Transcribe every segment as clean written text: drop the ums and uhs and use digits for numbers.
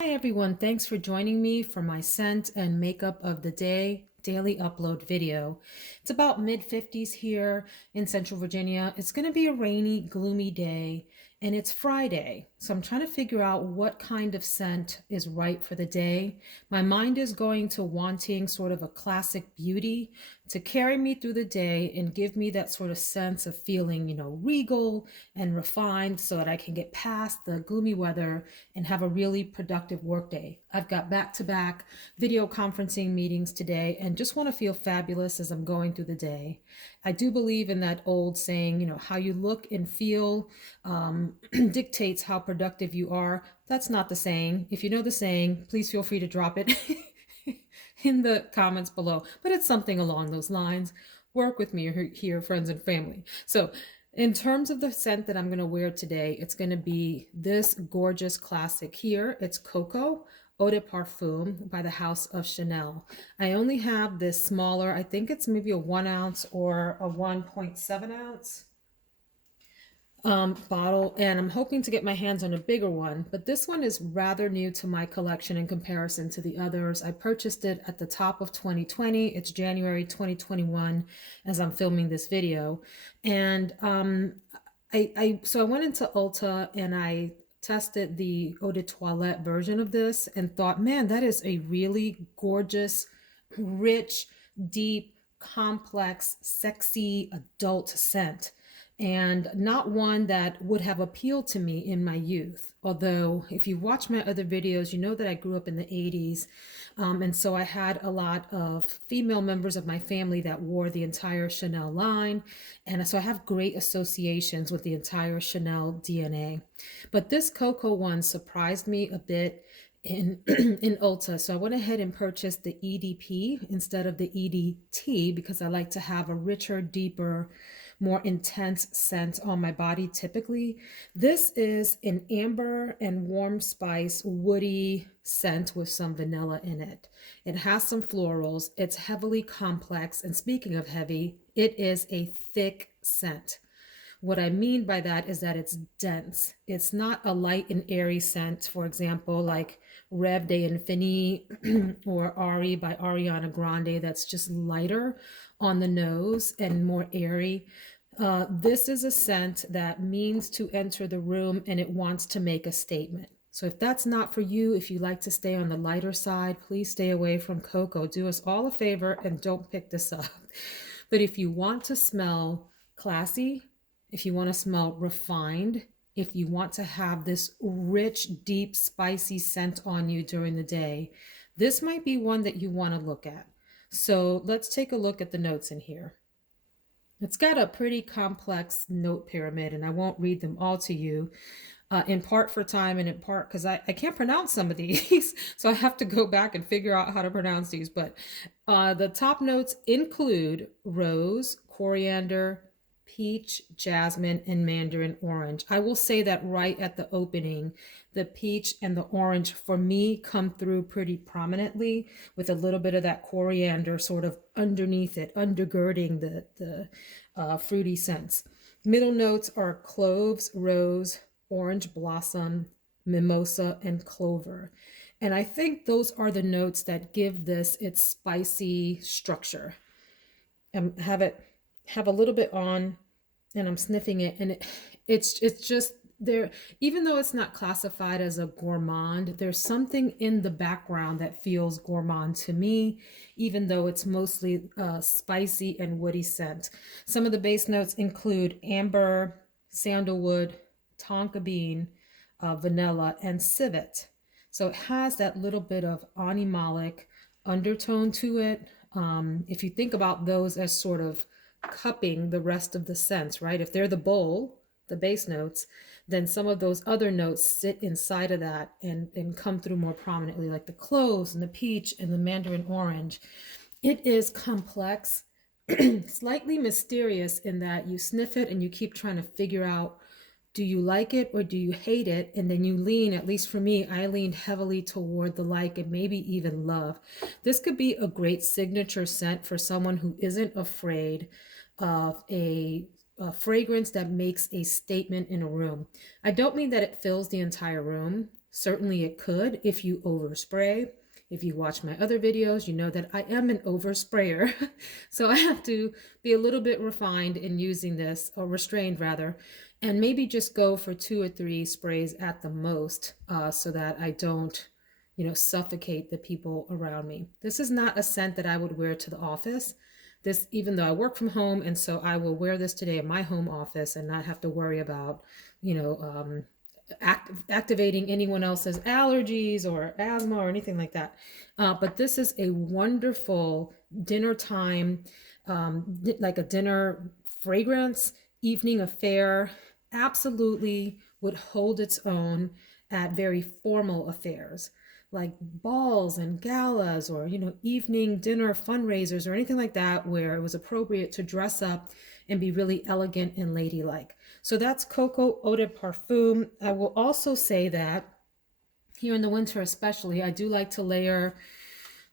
Hi everyone, thanks for joining me for my scent and makeup of the day daily upload video. It's about mid 50s here in Central Virginia. It's going to be a rainy, gloomy day and it's Friday. So I'm trying to figure out what kind of scent is right for the day. My mind is going to wanting sort of a classic beauty to carry me through the day and give me that sort of sense of feeling, regal and refined so that I can get past the gloomy weather and have a really productive workday. I've got back-to-back video conferencing meetings today and just want to feel fabulous as I'm going through the day. I do believe in that old saying, how you look and feel dictates how productive you are. That's not the saying. If you know the saying, please feel free to drop it in the comments below, but it's something along those lines. Work with me here, friends and family. So in terms of the scent that I'm going to wear today, it's going to be this gorgeous classic here. It's Coco Eau de Parfum by the House of Chanel. I only have this smaller, I think it's maybe a 1 ounce or a 1.7 ounce bottle, and I'm hoping to get my hands on a bigger one, but this one is rather new to my collection in comparison to the others. I purchased it at the top of 2020. It's January 2021 as I'm filming this video. And so I went into Ulta and I tested the Eau de Toilette version of this and thought, man, that is a really gorgeous, rich, deep, complex, sexy adult scent, and not one that would have appealed to me in my youth. Although, if you watch my other videos, you know that I grew up in the 80s. And so I had a lot of female members of my family that wore the entire Chanel line. And so I have great associations with the entire Chanel DNA. But this Coco one surprised me a bit in in Ulta. So I went ahead and purchased the EDP instead of the EDT because I like to have a richer, deeper, more intense scent on my body typically. This is an amber and warm spice woody scent with some vanilla in it. It has some florals. It's heavily complex. And speaking of heavy, it is a thick scent. What I mean by that is that it's dense. It's not a light and airy scent, for example, like Rev de Infini or Ari by Ariana Grande, that's just lighter on the nose and more airy. This is a scent that means to enter the room and it wants to make a statement. So if that's not for you, if you like to stay on the lighter side, please stay away from Coco. Do us all a favor and don't pick this up. But if you want to smell classy, if you want to smell refined, if you want to have this rich, deep, spicy scent on you during the day, this might be one that you want to look at. So let's take a look at the notes in here. It's got a pretty complex note pyramid, and I won't read them all to you, in part for time and in part because I can't pronounce some of these. So I have to go back and figure out how to pronounce these. But the top notes include rose, coriander, peach, jasmine, and mandarin orange. I will say that right at the opening, the peach and the orange for me come through pretty prominently with a little bit of that coriander sort of underneath it, undergirding the fruity scents. Middle notes are cloves, rose, orange blossom, mimosa, and clover. And I think those are the notes that give this its spicy structure. And have a little bit on, and I'm sniffing it, and it's just there. Even though it's not classified as a gourmand, there's something in the background that feels gourmand to me, even though it's mostly spicy and woody scent. Some of the base notes include amber, sandalwood, tonka bean, vanilla, and civet. So it has that little bit of animalic undertone to it. If you think about those as sort of cupping the rest of the scents, right? If they're the bowl, the base notes, then some of those other notes sit inside of that and come through more prominently, like the cloves and the peach and the mandarin orange. It is complex, slightly mysterious in that you sniff it and you keep trying to figure out, do you like it or do you hate it? And then you lean, at least for me, I leaned heavily toward the like and maybe even love. This could be a great signature scent for someone who isn't afraid of a fragrance that makes a statement in a room. I don't mean that it fills the entire room. Certainly it could if you overspray. If you watch my other videos, you know that I am an oversprayer. So I have to be a little bit refined in using this, or restrained rather, and maybe just go for 2 or 3 sprays at the most, so that I don't, suffocate the people around me. This is not a scent that I would wear to the office. This, even though I work from home, and so I will wear this today in my home office and not have to worry about, you know, activating anyone else's allergies or asthma or anything like that. But this is a wonderful dinner time, like a dinner fragrance, evening affair. Absolutely would hold its own at very formal affairs like balls and galas, or evening dinner fundraisers or anything like that, where it was appropriate to dress up and be really elegant and ladylike. So that's Coco Eau de Parfum. I will also say that here in the winter especially, I do like to layer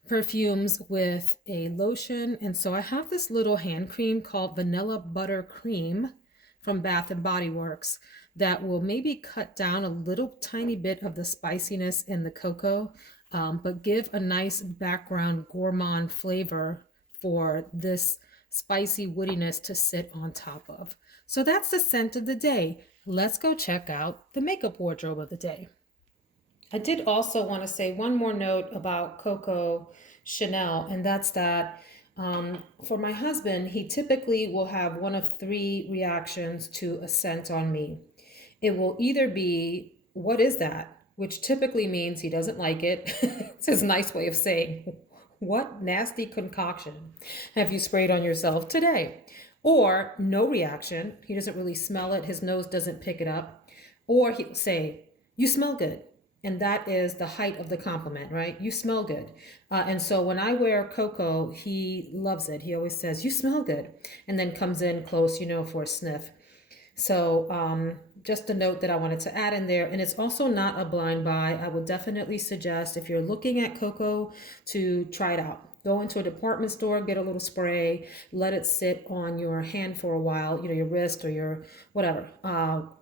perfumes with a lotion. And so I have this little hand cream called Vanilla Butter Cream from Bath and Body Works that will maybe cut down a little tiny bit of the spiciness in the cocoa, but give a nice background gourmand flavor for this spicy woodiness to sit on top of. So that's the scent of the day. Let's go check out the makeup wardrobe of the day. I did also want to say one more note about Coco Chanel, and that's that for my husband, he typically will have one of 3 reactions to a scent on me. It will either be, "What is that?" which typically means he doesn't like it. It's his nice way of saying, "What nasty concoction have you sprayed on yourself today?" Or no reaction. He doesn't really smell it. His nose doesn't pick it up. Or he'll say, "You smell good." And that is the height of the compliment, right? You smell good. And so when I wear Coco, he loves it. He always says, "You smell good," and then comes in close, for a sniff. So just a note that I wanted to add in there. And it's also not a blind buy. I would definitely suggest, if you're looking at Coco, to try it out. Go into a department store, get a little spray, let it sit on your hand for a while, your wrist or your whatever,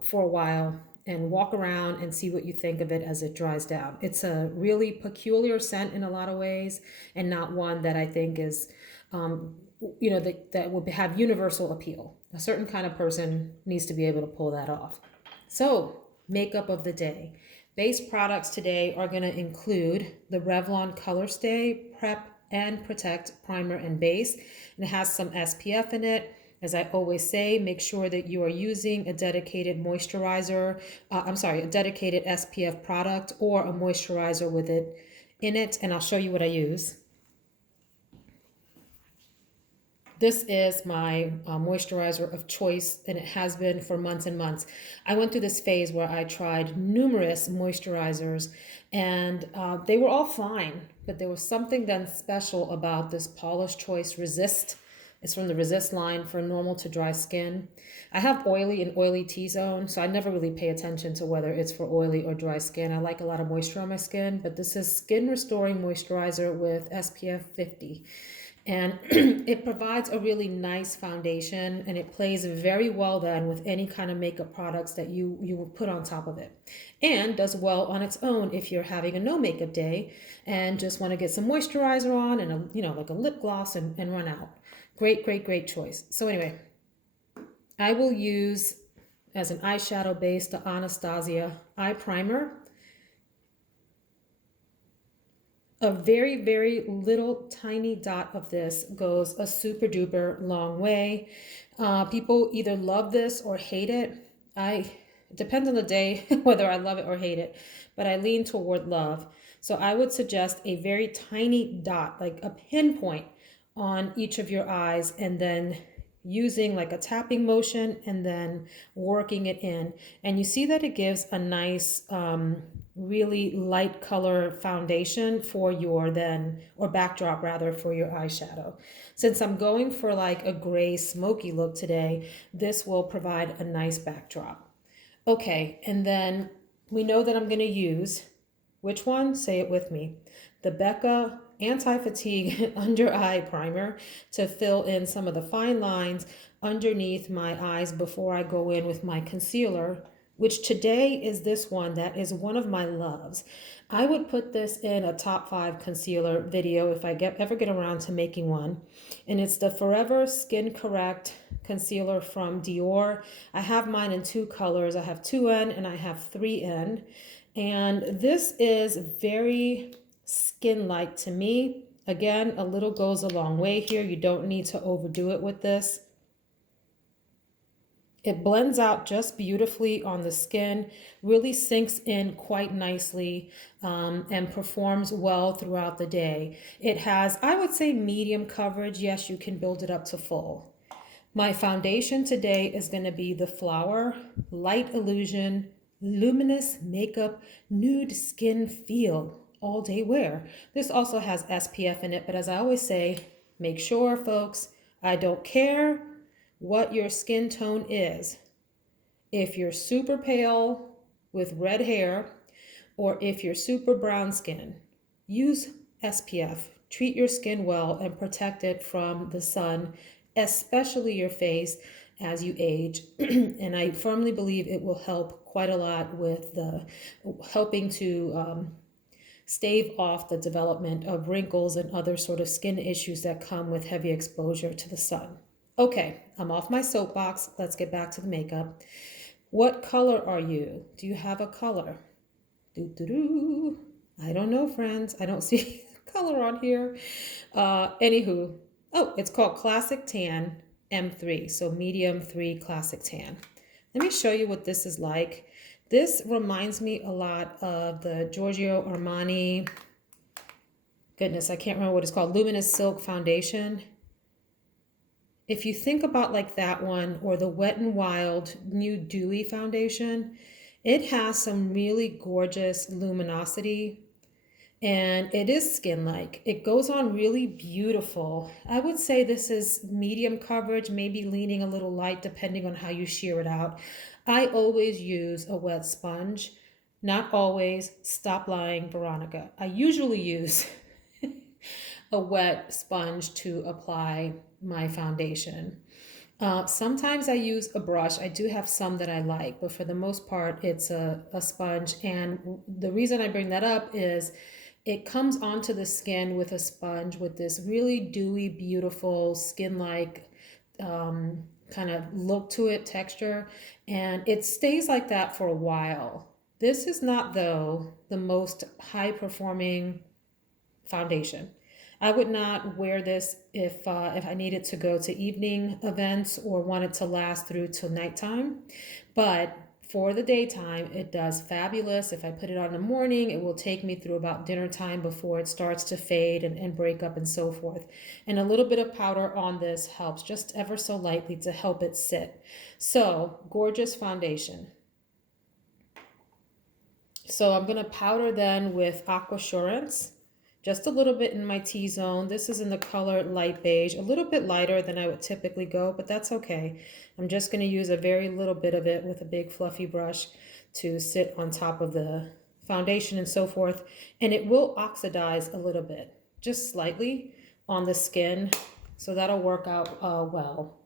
for a while, and walk around and see what you think of it as it dries down. It's a really peculiar scent in a lot of ways, and not one that I think is, that would have universal appeal. A certain kind of person needs to be able to pull that off. So, makeup of the day. Base products today are going to include the Revlon Colorstay Prep and Protect Primer and Base. And it has some SPF in it. As I always say, make sure that you are using a dedicated moisturizer, a dedicated SPF product or a moisturizer with it in it. And I'll show you what I use. This is my moisturizer of choice, and it has been for months and months. I went through this phase where I tried numerous moisturizers, and they were all fine, but there was something then special about this Paula's Choice Resist. It's from the Resist line for normal to dry skin. I have oily and oily T-zone, so I never really pay attention to whether it's for oily or dry skin. I like a lot of moisture on my skin, but this is Skin Restoring Moisturizer with SPF 50. And it provides a really nice foundation, and it plays very well then with any kind of makeup products that you will put on top of it, and does well on its own if you're having a no makeup day and just want to get some moisturizer on and like a lip gloss and run out. Great choice. So anyway, I will use as an eyeshadow base the Anastasia Eye Primer. A very little tiny dot of this goes a super duper long way. People either love this or hate it. It depends on the day whether I love it or hate it, but I lean toward love. So I would suggest a very tiny dot, like a pinpoint on each of your eyes, and then using like a tapping motion and then working it in. And you see that it gives a nice, really light color foundation for your or backdrop rather, for your eyeshadow. Since I'm going for like a gray smoky look today, this will provide a nice backdrop. Okay, and then we know that I'm going to use, which one? Say it with me. The Becca Anti-Fatigue Under Eye Primer to fill in some of the fine lines underneath my eyes before I go in with my concealer, which today is this one that is one of my loves. I would put this in a top 5 concealer video if I ever get around to making one. And it's the Forever Skin Correct concealer from Dior. I have mine in 2 colors. I have 2N and I have 3N. And this is very skin-like to me. Again, a little goes a long way here. You don't need to overdo it with this. It blends out just beautifully on the skin, really sinks in quite nicely, and performs well throughout the day. It has, I would say, medium coverage. Yes, you can build it up to full. My foundation today is going to be the Flower Light Illusion Luminous Makeup Nude Skin Feel All Day Wear. This also has SPF in it, but as I always say, make sure, folks, I don't care what your skin tone is. If you're super pale with red hair, or if you're super brown skin, use SPF. Treat your skin well and protect it from the sun, especially your face as you age. And I firmly believe it will help quite a lot with helping to stave off the development of wrinkles and other sort of skin issues that come with heavy exposure to the sun. Okay, I'm off my soapbox. Let's get back to the makeup. What color are you? Do you have a color? Doo-doo-doo. I don't know, friends. I don't see color on here. Anywho, oh, it's called Classic Tan M3, so medium 3 Classic Tan. Let me show you what this is like. This reminds me a lot of the Giorgio Armani, goodness, I can't remember what it's called, Luminous Silk Foundation. If you think about like that one or the Wet n Wild New Dewy Foundation, it has some really gorgeous luminosity and it is skin-like. It goes on really beautiful. I would say this is medium coverage, maybe leaning a little light depending on how you sheer it out. I always use a wet sponge. Not always. Stop lying, Veronica. I usually use a wet sponge to apply my foundation. Sometimes I use a brush. I do have some that I like, but for the most part, it's a sponge. And the reason I bring that up is it comes onto the skin with a sponge with this really dewy, beautiful, skin-like kind of look to it, texture, and it stays like that for a while. This is not, though, the most high-performing foundation. I would not wear this if I needed to go to evening events or wanted to last through till nighttime. But for the daytime, it does fabulous. If I put it on in the morning, it will take me through about dinner time before it starts to fade and break up and so forth. And a little bit of powder on this helps just ever so lightly to help it sit. So, gorgeous foundation. So I'm going to powder then with Aquasurance. Just a little bit in my T-zone. This is in the color light beige, a little bit lighter than I would typically go, but that's okay. I'm just going to use a very little bit of it with a big fluffy brush to sit on top of the foundation and so forth. And it will oxidize a little bit, just slightly on the skin. So that'll work out well.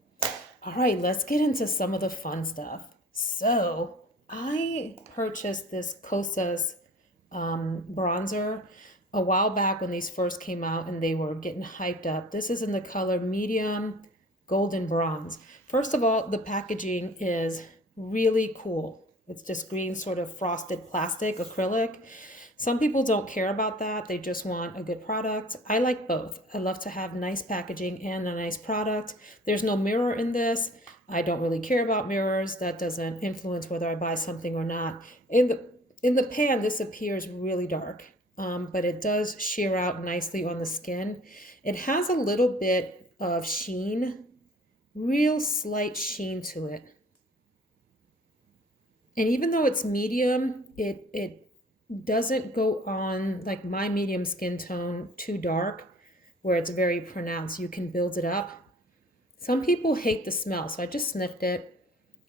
All right, let's get into some of the fun stuff. So I purchased this Cosas bronzer a while back when these first came out and they were getting hyped up. This is in the color medium golden bronze. First of all, the packaging is really cool. It's just green sort of frosted plastic acrylic. Some people don't care about that. They just want a good product. I like both. I love to have nice packaging and a nice product. There's no mirror in this. I don't really care about mirrors. That doesn't influence whether I buy something or not. In the pan, this appears really dark. But it does sheer out nicely on the skin. It has a little bit of sheen, real slight sheen to it. And even though it's medium, it doesn't go on like my medium skin tone too dark where it's very pronounced. You can build it up. Some people hate the smell, so I just sniffed it.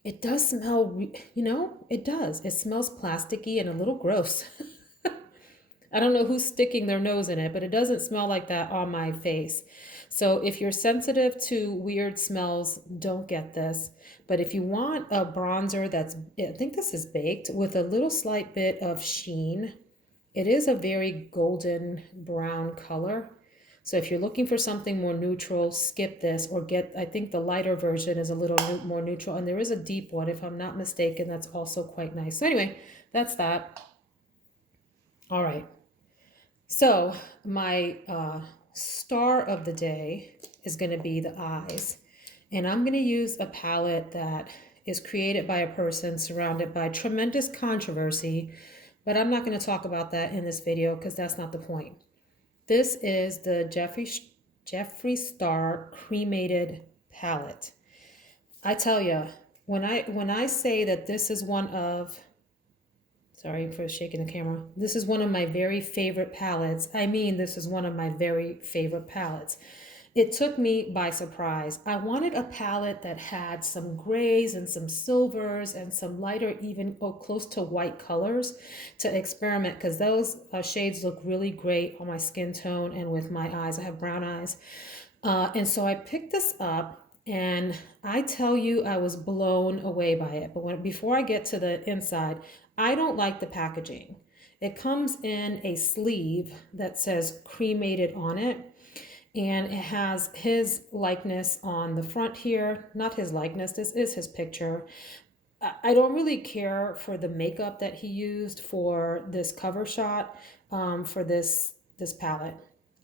It does smell, it does. It smells plasticky and a little gross. I don't know who's sticking their nose in it, but it doesn't smell like that on my face. So if you're sensitive to weird smells, don't get this. But if you want a bronzer that's, I think this is baked with a little slight bit of sheen, it is a very golden brown color. So if you're looking for something more neutral, skip this or get, I think the lighter version is a little more neutral. And there is a deep one, if I'm not mistaken, that's also quite nice. So anyway, that's that. All right. So my star of the day is going to be the eyes. And I'm going to use a palette that is created by a person surrounded by tremendous controversy, but I'm not going to talk about that in this video because that's not the point. This is the Jeffree Star Cremated palette. I tell you, when I say that this is one of, sorry for shaking the camera, this is one of my very favorite palettes. I mean, this is one of my very favorite palettes. It took me by surprise. I wanted a palette that had some grays and some silvers and some lighter, even close to white colors to experiment because those shades look really great on my skin tone and with my eyes. I have brown eyes. And so I picked this up and I tell you, I was blown away by it. But before I get to the inside, I don't like the packaging. It comes in a sleeve that says cremated on it. And it has his likeness on the front here. Not his likeness, this is his picture. I don't really care for the makeup that he used for this cover shot for this palette.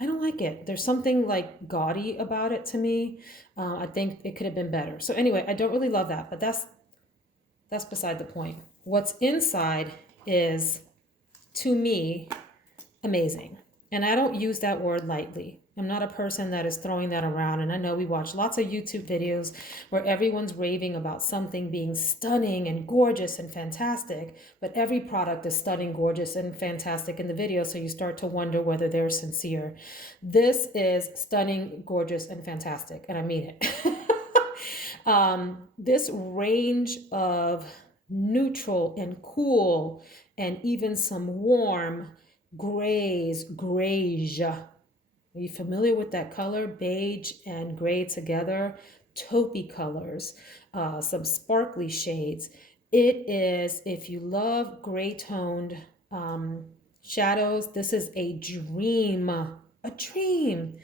I don't like it. There's something like gaudy about it to me. I think it could have been better. So anyway, I don't really love that, but that's beside the point. What's inside is, to me, amazing. And I don't use that word lightly. I'm not a person that is throwing that around. And I know we watch lots of YouTube videos where everyone's raving about something being stunning and gorgeous and fantastic, but every product is stunning, gorgeous, and fantastic in the video. So you start to wonder whether they're sincere. This is stunning, gorgeous, and fantastic. And I mean it. This range of neutral and cool and even some warm grays, greige. Are you familiar with that color? Beige and gray together. Taupey colors, some sparkly shades. It is, if you love gray toned shadows, this is a dream. A dream.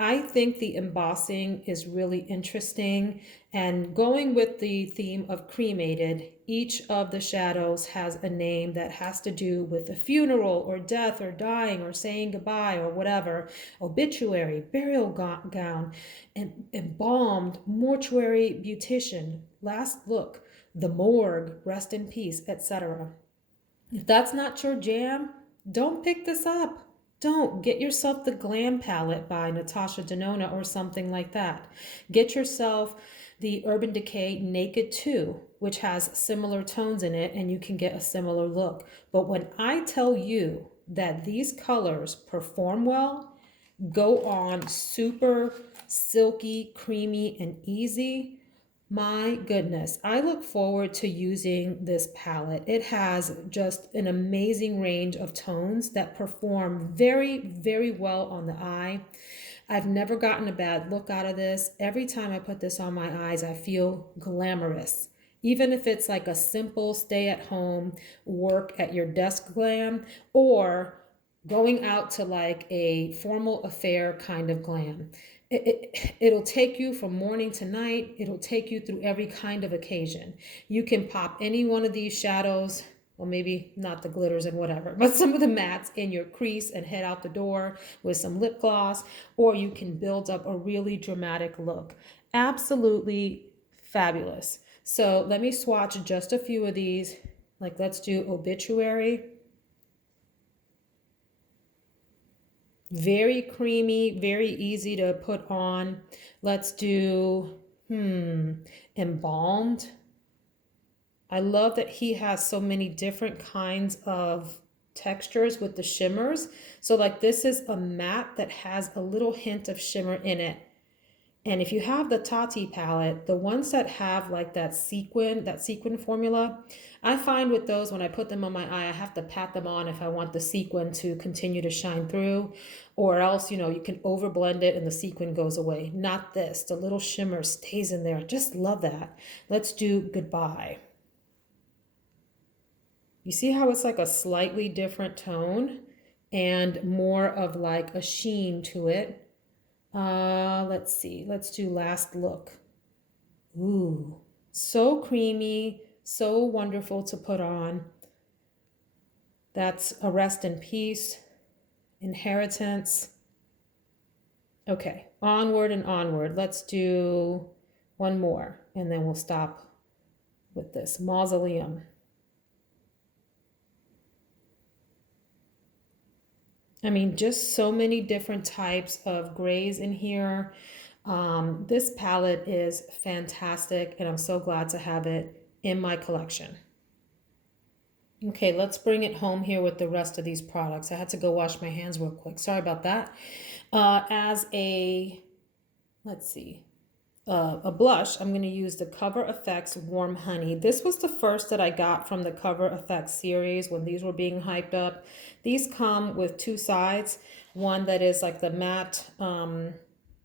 I think the embossing is really interesting, and going with the theme of cremated, each of the shadows has a name that has to do with a funeral or death or dying or saying goodbye or whatever. Obituary, burial gown, embalmed, mortuary beautician, last look, the morgue, rest in peace, etc. If that's not your jam, don't pick this up. Don't. Get yourself the Glam palette by Natasha Denona or something like that. Get yourself the Urban Decay Naked 2, which has similar tones in it, and you can get a similar look. But when I tell you that these colors perform well, go on super silky, creamy, and easy, my goodness, I look forward to using this palette. It has just an amazing range of tones that perform very, very well on the eye. I've never gotten a bad look out of this. Every time I put this on my eyes, I feel glamorous. Even if it's like a simple stay at home, work at your desk glam, or going out to like a formal affair kind of glam. It'll take you from morning to night. It'll take you through every kind of occasion. You can pop any one of these shadows, well, maybe not the glitters and whatever, but some of the mattes in your crease and head out the door with some lip gloss, or you can build up a really dramatic look. Absolutely fabulous. So let me swatch just a few of these. Like, let's do Obituary. Very creamy, very easy to put on. Let's do Embalmed. I love that he has so many different kinds of textures with the shimmers. So like, this is a matte that has a little hint of shimmer in it. And if you have the Tati palette, the ones that have like that sequin formula, I find with those when I put them on my eye, I have to pat them on if I want the sequin to continue to shine through, or else, you can overblend it and the sequin goes away. Not this. The little shimmer stays in there. Just love that. Let's do Goodbye. You see how it's like a slightly different tone and more of like a sheen to it. Let's see. Let's do Last Look. Ooh, so creamy, so wonderful to put on. That's a Rest in Peace, Inheritance. Okay, onward and onward. Let's do one more and then we'll stop with this. Mausoleum. I mean, just so many different types of grays in here. This palette is fantastic and I'm so glad to have it in my collection. Okay, let's bring it home here with the rest of these products. I had to go wash my hands real quick. Sorry about that. As a, let's see, a blush, I'm going to use the Cover FX Warm Honey. This was the first that I got from the Cover FX series when these were being hyped up. These come with two sides. One that is like the matte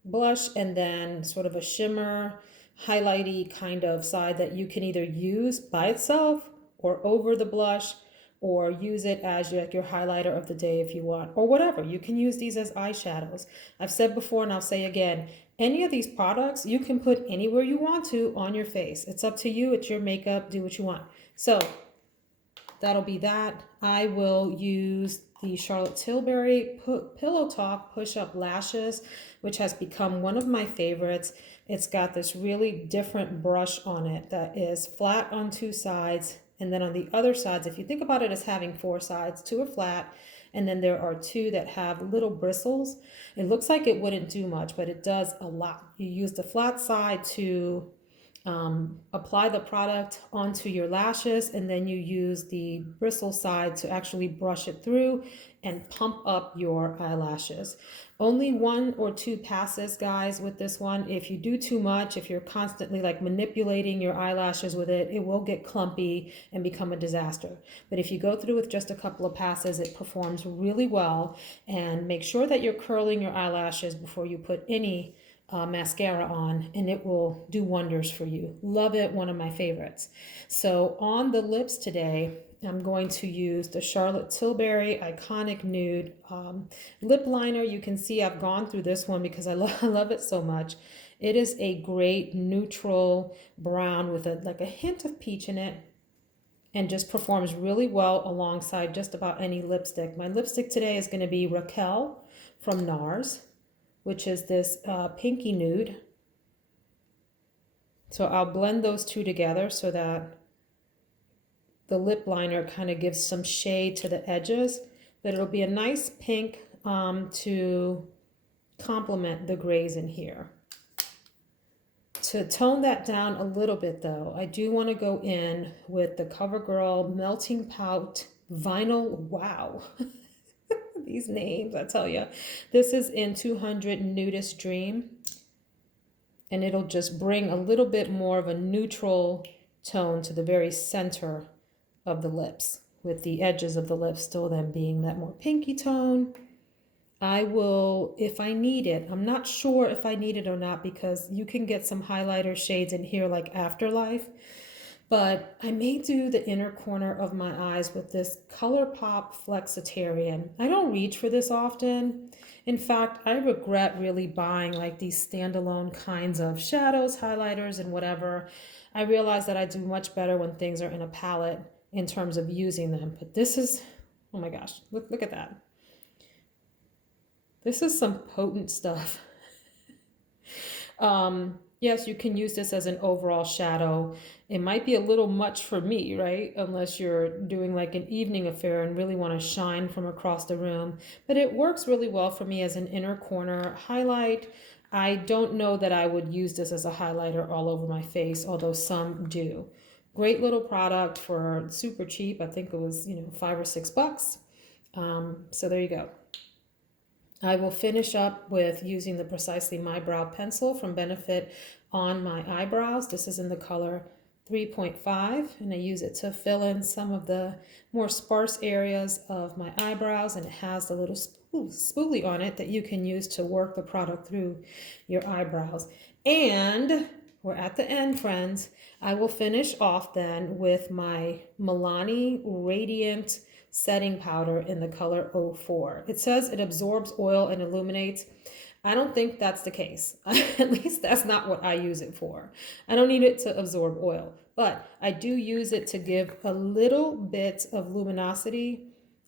blush and then sort of a shimmer, highlighty kind of side that you can either use by itself or over the blush or use it as your highlighter of the day if you want, or whatever. You can use these as eyeshadows. I've said before and I'll say again, any of these products you can put anywhere you want to on your face. It's up to you. It's your makeup. Do what you want. So that'll be that. I will use the Charlotte Tilbury Pillow Talk Push Up Lashes, which has become one of my favorites. It's got this really different brush on it that is flat on two sides. And then on the other sides, if you think about it as having four sides, two are flat, and then there are two that have little bristles. It looks like it wouldn't do much, but it does a lot. You use the flat side to apply the product onto your lashes, and then you use the bristle side to actually brush it through and pump up your eyelashes. Only one or two passes, guys, with this one. If you do too much, if you're constantly like manipulating your eyelashes with it, it will get clumpy and become a disaster. But if you go through with just a couple of passes, it performs really well. And make sure that you're curling your eyelashes before you put any mascara on, and it will do wonders for you. Love it, one of my favorites. So on the lips today, I'm going to use the Charlotte Tilbury Iconic Nude lip liner. You can see I've gone through this one because I love it so much. It is a great neutral brown with like a hint of peach in it, and just performs really well alongside just about any lipstick. My lipstick today is going to be Raquel from NARS, which is this pinky nude. So I'll blend those two together so that the lip liner kind of gives some shade to the edges, but it'll be a nice pink to complement the grays in here. To tone that down a little bit though, I do want to go in with the CoverGirl Melting Pout Vinyl Wow. These names, I tell you. This is in 200 Nudist Dream. And it'll just bring a little bit more of a neutral tone to the very center of the lips, with the edges of the lips still then being that more pinky tone. I will, if I need it, I'm not sure if I need it or not because you can get some highlighter shades in here like Afterlife. But I may do the inner corner of my eyes with this ColourPop Flexitarian. I don't reach for this often. In fact, I regret really buying like these standalone kinds of shadows, highlighters, and whatever. I realize that I do much better when things are in a palette in terms of using them. But this is, oh my gosh, look at that. This is some potent stuff. Yes, you can use this as an overall shadow. It might be a little much for me, right? Unless you're doing like an evening affair and really want to shine from across the room. But it works really well for me as an inner corner highlight. I don't know that I would use this as a highlighter all over my face, although some do. Great little product for super cheap. I think it was, $5 or $6. So there you go. I will finish up with using the Precisely My Brow Pencil from Benefit on my eyebrows. This is in the color 3.5, and I use it to fill in some of the more sparse areas of my eyebrows, and it has the little spoolie on it that you can use to work the product through your eyebrows. And we're at the end, friends. I will finish off then with my Milani Radiant setting powder in the color 04. It says it absorbs oil and illuminates. I don't think that's the case. At least that's not what I use it for. I don't need it to absorb oil, but I do use it to give a little bit of luminosity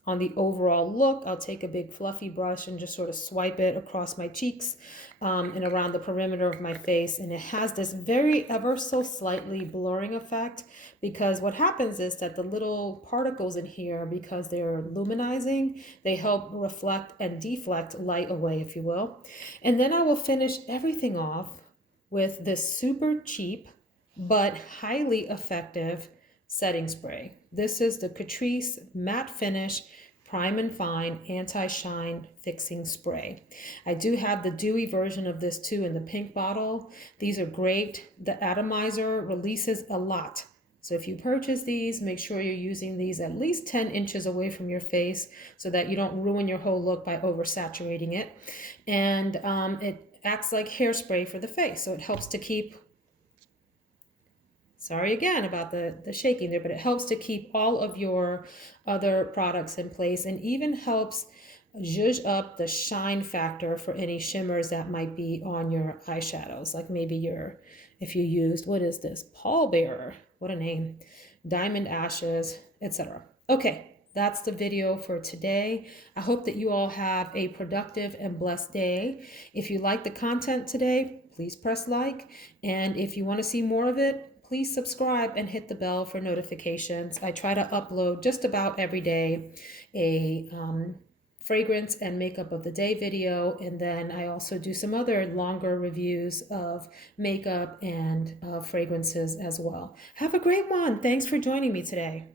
on the overall look. I'll take a big fluffy brush and just sort of swipe it across my cheeks and around the perimeter of my face. And it has this very ever so slightly blurring effect, because what happens is that the little particles in here, because they're luminizing, they help reflect and deflect light away, if you will. And then I will finish everything off with this super cheap but highly effective setting spray. This is the Catrice Matte Finish Prime and Fine Anti-Shine Fixing Spray. I do have the dewy version of this too in the pink bottle. These are great. The atomizer releases a lot. So if you purchase these, make sure you're using these at least 10 inches away from your face so that you don't ruin your whole look by oversaturating it. And it acts like hairspray for the face. So it helps to keep, sorry again about the shaking there, but it helps to keep all of your other products in place, and even helps zhuzh up the shine factor for any shimmers that might be on your eyeshadows. Like maybe if you used, what is this? Pallbearer, what a name, Diamond Ashes, etc. Okay, that's the video for today. I hope that you all have a productive and blessed day. If you like the content today, please press like. And if you want to see more of it, please subscribe and hit the bell for notifications. I try to upload just about every day a fragrance and makeup of the day video, and then I also do some other longer reviews of makeup and fragrances as well. Have a great one. Thanks for joining me today.